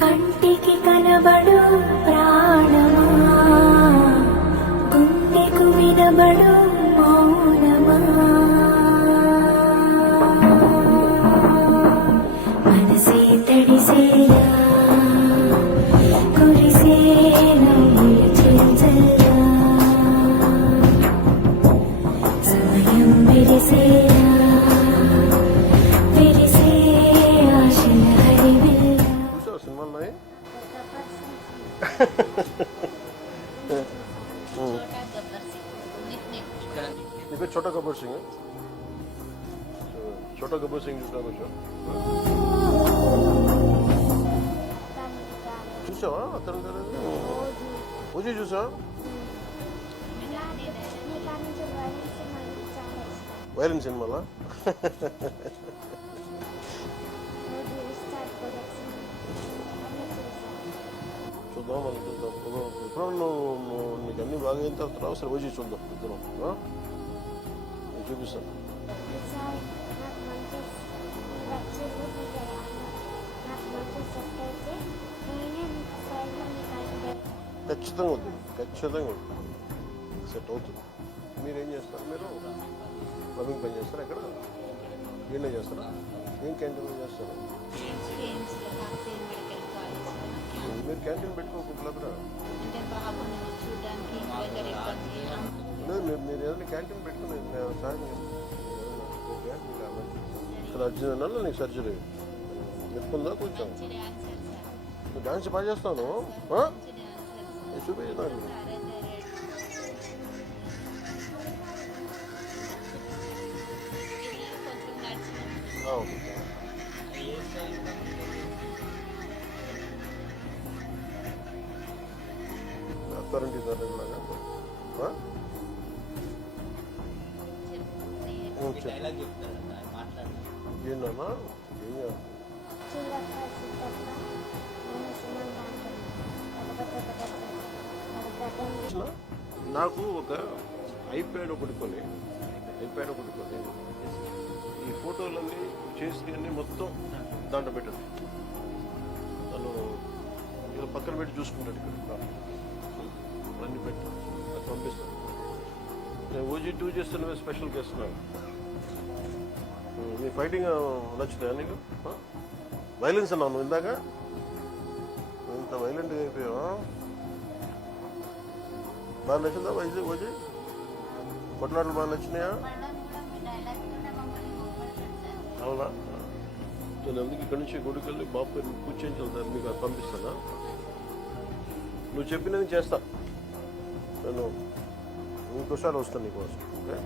కంటికి కనబడు ప్రాణమా, గుండెకు వినబడు మౌనమా, మనసే తడిసేలా కురిసే నవ్వుల చెంచల్లా, సమయం విరిసేలా విరిసే ఆశల హరివిల్లా. చూసావు సినిమాలు నీ పేరు చోటా గబ్బర్ సింగ్. చోటా గబ్బర్ సింగ్ చూసావా? అతను ఓజీ చూసావా? వైలెన్ సినిమాలా? చూద్దాం, మనం చూద్దాం. ఇప్పుడు నువ్వు నీకు అన్ని బాగా అయిన తర్వాత రావు, సరే ఓజీ చూద్దాం ఇద్దరం. నేను చూపిస్తాను. ఖచ్చితంగా అవుతుంది, ఖచ్చితంగా అవుతుంది, సెట్ అవుతుంది. మీరేం చేస్తారు? మీరు క్లబ్బింగ్ పని చేస్తారా? ఎక్కడ ఈయన చేస్తారా? ఏం క్యాంటీన్ చేస్తారా? మీరు క్యాంటీన్ పెట్టుకోకుండా లేదు, మీరు ఏదైనా క్యాంటీన్ పెట్టుకుని సాయం ఇక్కడ అర్జున్ నెలలో నీకు సర్జరీ చెప్పుకుందా? కొంచెం నువ్వు డాన్స్ బాగా చేస్తాను, చూపించు నాకు. అత్తారంటి లాగా ఏంటన్నా? ఏం నాకు ఒక ఐప్యాడ్ ఒకటి కొని ఈ ఫోటోలన్నీ చేసి అన్నీ మొత్తం దాంట్లో పెట్టాను. తను ఇలా పక్కన పెట్టి చూసుకుంటాడు. ఇక్కడ అన్నీ పెట్టి అది పంపిస్తాను. నేను ఓజీ 2 చేస్తున్నా, స్పెషల్ చేస్తున్నాను. మీ ఫైటింగ్ నచ్చుతాయా నీకు? వైలెన్స్ అన్నావు నువ్వు ఇందాక, ఇంత వైలెంట్గా అయిపోయావా? బాగా నచ్చిందా ఓజీ? కొట్లాటలు బాగా నచ్చినాయా? అవునా? నేను అందుకు ఇక్కడి నుంచి గుడికి వెళ్ళి బాబు పేరు పూజ చేయించాలి, మీకు అది పంపిస్తానా? నువ్వు చెప్పినది చేస్తా. నేను ఇంకోసారి వస్తాను నీకోసం. ఓకే.